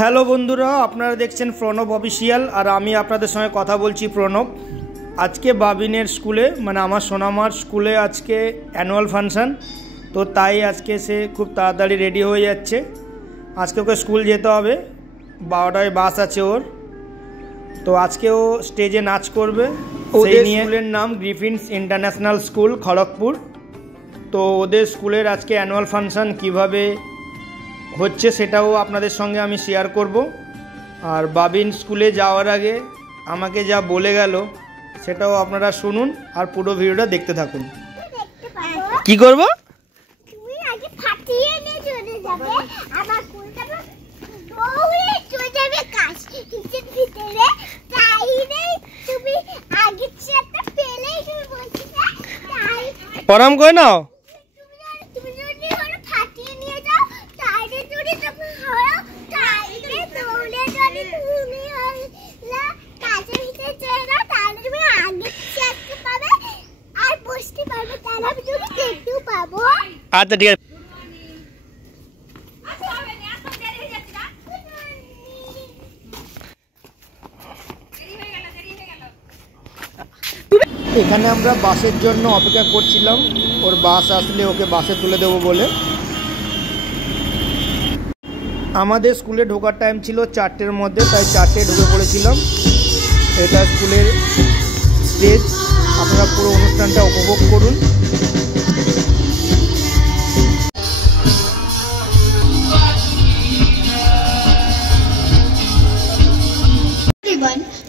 Hello বন্ধুরা, আপনারা দেখছেন প্রণব অফিসিয়াল আর আমি আপনাদের সঙ্গে কথা বলছি প্রণব। আজকে বাবিনের স্কুলে মানে আমার সোনামার স্কুলে আজকে অ্যানুয়াল ফাংশান, তো তাই আজকে সে খুব তাড়াতাড়ি রেডি হয়ে যাচ্ছে। আজকে ওকে স্কুল যেতে হবে, 12টায় বাস আছে ওর। তো আজকে ও স্টেজে নাচ করবে। ওদের স্কুলের নাম গ্রিফিন্স ইন্টারন্যাশনাল স্কুল, খড়গপুর। তো ওদের স্কুলের আজকে অ্যানুয়াল ফাংশান কিভাবে হচ্ছে সেটাও আপনাদের সঙ্গে আমি শেয়ার করব। আর বাবিন স্কুলে যাওয়ার আগে আমাকে যা বলে গেল সেটাও আপনারা শুনুন আর পুরো ভিডিওটা দেখতে থাকুন। কি করব? তুমি আগে ফাটিয়ে নিয়ে চলে যাবে, আবার কোলটা দৌড়ে চলে যাবে কাজ কিচেন ভিতরে। তাই নেই তুমি আগে চেষ্টা পেলেই তুমি বলছি না তাই পরাম কই নাও। তুমি যদি হলো ফাটিয়ে নিয়ে যাও তাইলে যদি তুমি হলো তাইলে দৌড়ে যদি তুমি হলো কাজের ভিতরে চলে যাও তাহলে তুমি আগে চেষ্টা পাবে আর বসতে পারবে, তাহলে আমি তুমি দেখতেও পাবো। আচ্ছা ঠিক আছে। এখানে আমরা বাসের জন্য অপেক্ষা করছিলাম, ওর বাস আসলে ওকে বাসে তুলে দেবো বলে। আমাদের স্কুলে ঢোকার টাইম ছিল 4টের মধ্যে, তাই 4টে ঢুকে পড়েছিলাম। এটা স্কুলের স্টেজ, আপনারা পুরো অনুষ্ঠানটা উপভোগ করুন।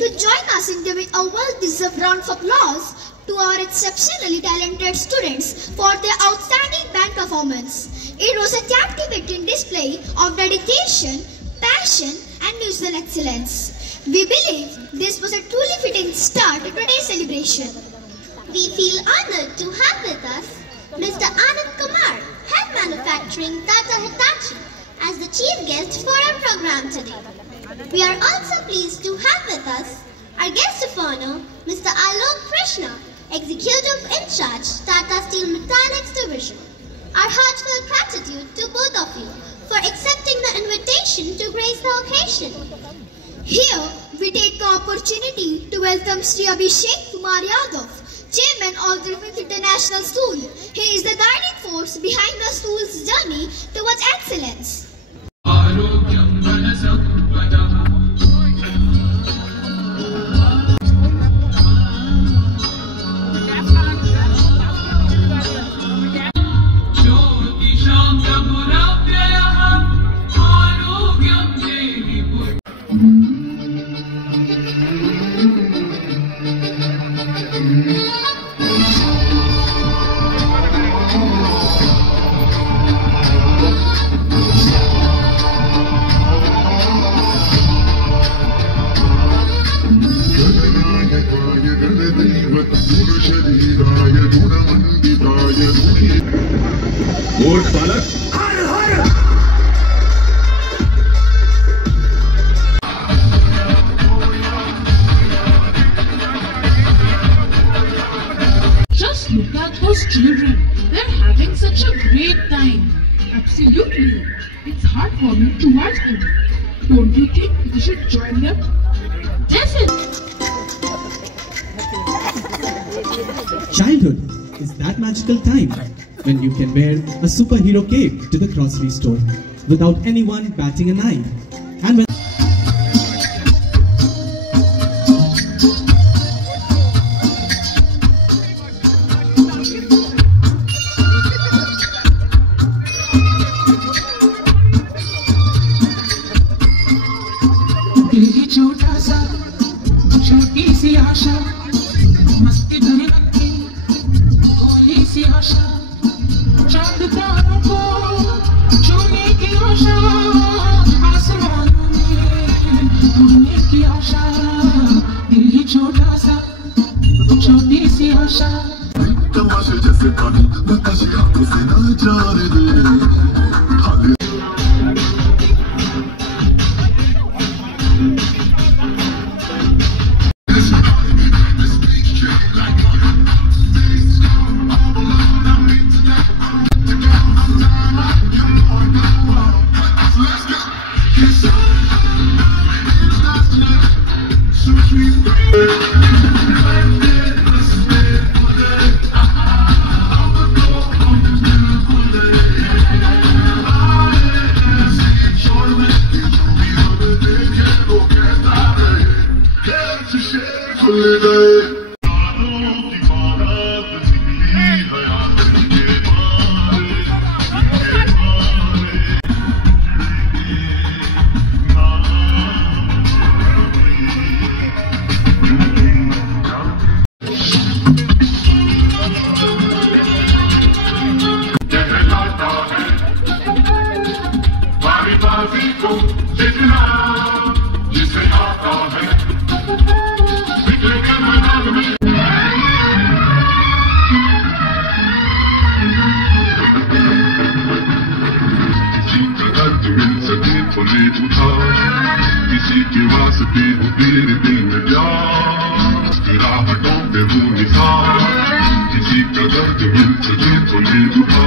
To join us in giving a well-deserved round of applause to our exceptionally talented students for their outstanding band performance. It was a captivating display of dedication, passion and musical excellence. We believe this was a truly fitting start to today's celebration. We feel honored to have with us Mr. Anand Kumar, Head Manufacturing Tata Hitachi, as the chief guest for our program today. We are also pleased to have with us our guest of honor, Mr. Alok Krishna, Executive in Charge, Tata Steel Metallics Division. Our heartfelt gratitude to both of you for accepting the invitation to grace the occasion. Here, we take the opportunity to welcome Sri Abhishek Kumar Yadav, Chairman of the Griffith International School. He is the guiding force behind the school's journey towards excellence. Just look at those children. They're having such a great time. Absolutely. It's heartwarming to watch them. Don't you think we should join them? Definitely. Childhood is that magical time when you can wear a superhero cape to the grocery store without anyone batting an eye. And when छोटा सा छोटी सी आशा मस्ती भरी लगती भोली सी आशा चांद तारों को छूने की आशा आसमानों में किसी के वास्ते तेरे दिल में प्यार तेरा हटों पे वो निशान किसी का दर्द मिल सके तो ले उठा।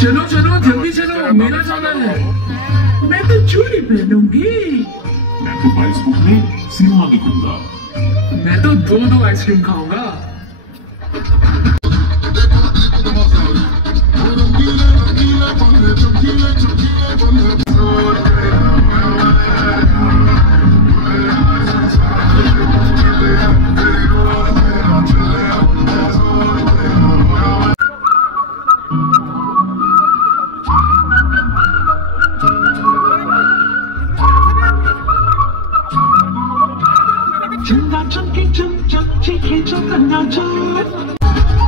चलो चलो जल्दी चलो, मेरा जाना है। मैं तो चूड़ी पहनूंगी। मैं तो 22 में सिनेमा देखूंगा। मैं तो दो आइसक्रीम खाऊंगा।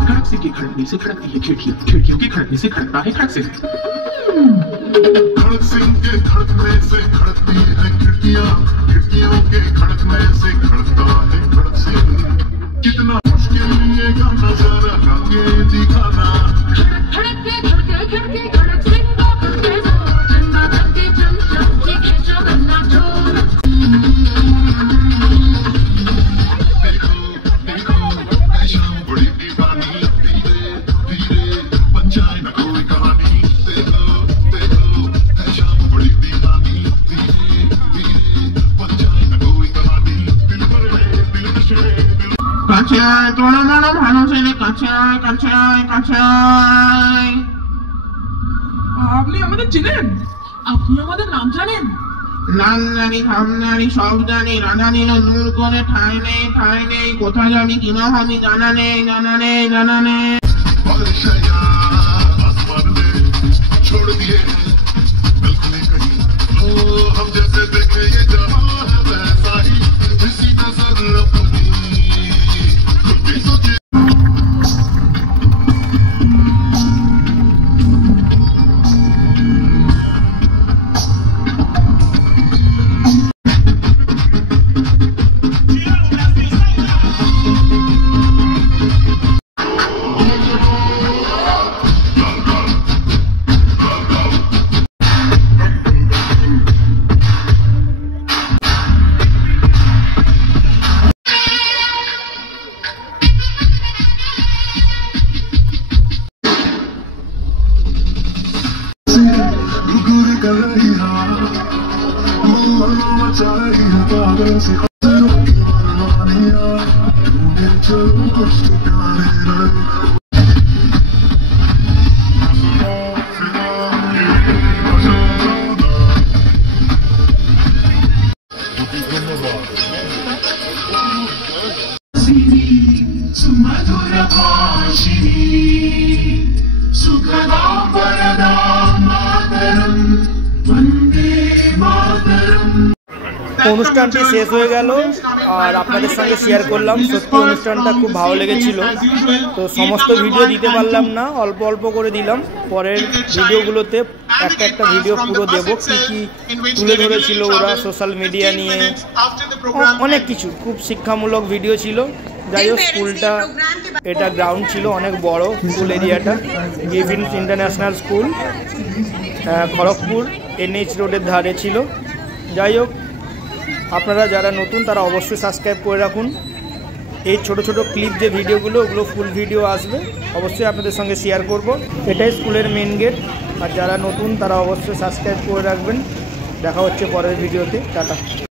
खड़क की खड़कने से खड़कती है खिड़कियां, खिड़कियों के खड़कने से खड़कता है खड़क से। खड़क सिंह के खड़कने से खड़कती है खिड़कियां, खिड़कियों के खड़कने से खड़कता है खड़क सिंह। कितना मुश्किल ये गाना जरा गा के दिखाना। खड़क के खड़के खड़के खड़क सिंह का खड़के से चंदा चमके चम चम के खींचो गन्ना चोर। তোড়ো মোড়ো ভালো ছেলে কাঁচায় কাঁচায় কাঁচায়। আপনি আমাদের চিনেন? আপনি আমাদের নাম জানেন? নাম জানি, খাম জানি, সব জানি। রাধা নিল দূর করে ঠাঁই নেই, কোথায় যাবি কিনা হবি জানা নেই, জানা নেই, জানা নেই। छोड़ दिए बिल्कुल कहीं हो हम जैसे देखे ये जहां है वैसा ही किसी नजर अपनी खुद भी सोचे। অনুষ্ঠানটি শেষ হয়ে গেল আর আপনাদের সঙ্গে শেয়ার করলাম। সত্যি অনুষ্ঠানটা খুব ভালো লেগেছিল। তো সমস্ত ভিডিও দিতে পারলাম না, অল্প অল্প করে দিলাম। পরের ভিডিওগুলোতে একটা ভিডিও পুরো দেবো, কী কী তুলে ধরেছিল ওরা সোশ্যাল মিডিয়া নিয়ে, অনেক কিছু। খুব শিক্ষামূলক ভিডিও ছিল। যাই হোক, স্কুলটা এটা গ্রাউন্ড ছিল, অনেক বড় স্কুল এরিয়াটা। গিভিন্স ইন্টারন্যাশনাল স্কুল, খড়গপুর NH রোডের ধারে ছিল। যাই হোক, আপনারা যারা নতুন তারা অবশ্যই সাবস্ক্রাইব করে রাখুন। এই ছোট ছোট ক্লিপ যে ভিডিওগুলো, ওগুলো ফুল ভিডিও আসবে, অবশ্যই আপনাদের সঙ্গে শেয়ার করব। এটাই স্কুলের মেন গেট। আর যারা নতুন তারা অবশ্যই সাবস্ক্রাইব করে রাখবেন। দেখা হচ্ছে পরের ভিডিওতে। টাটা।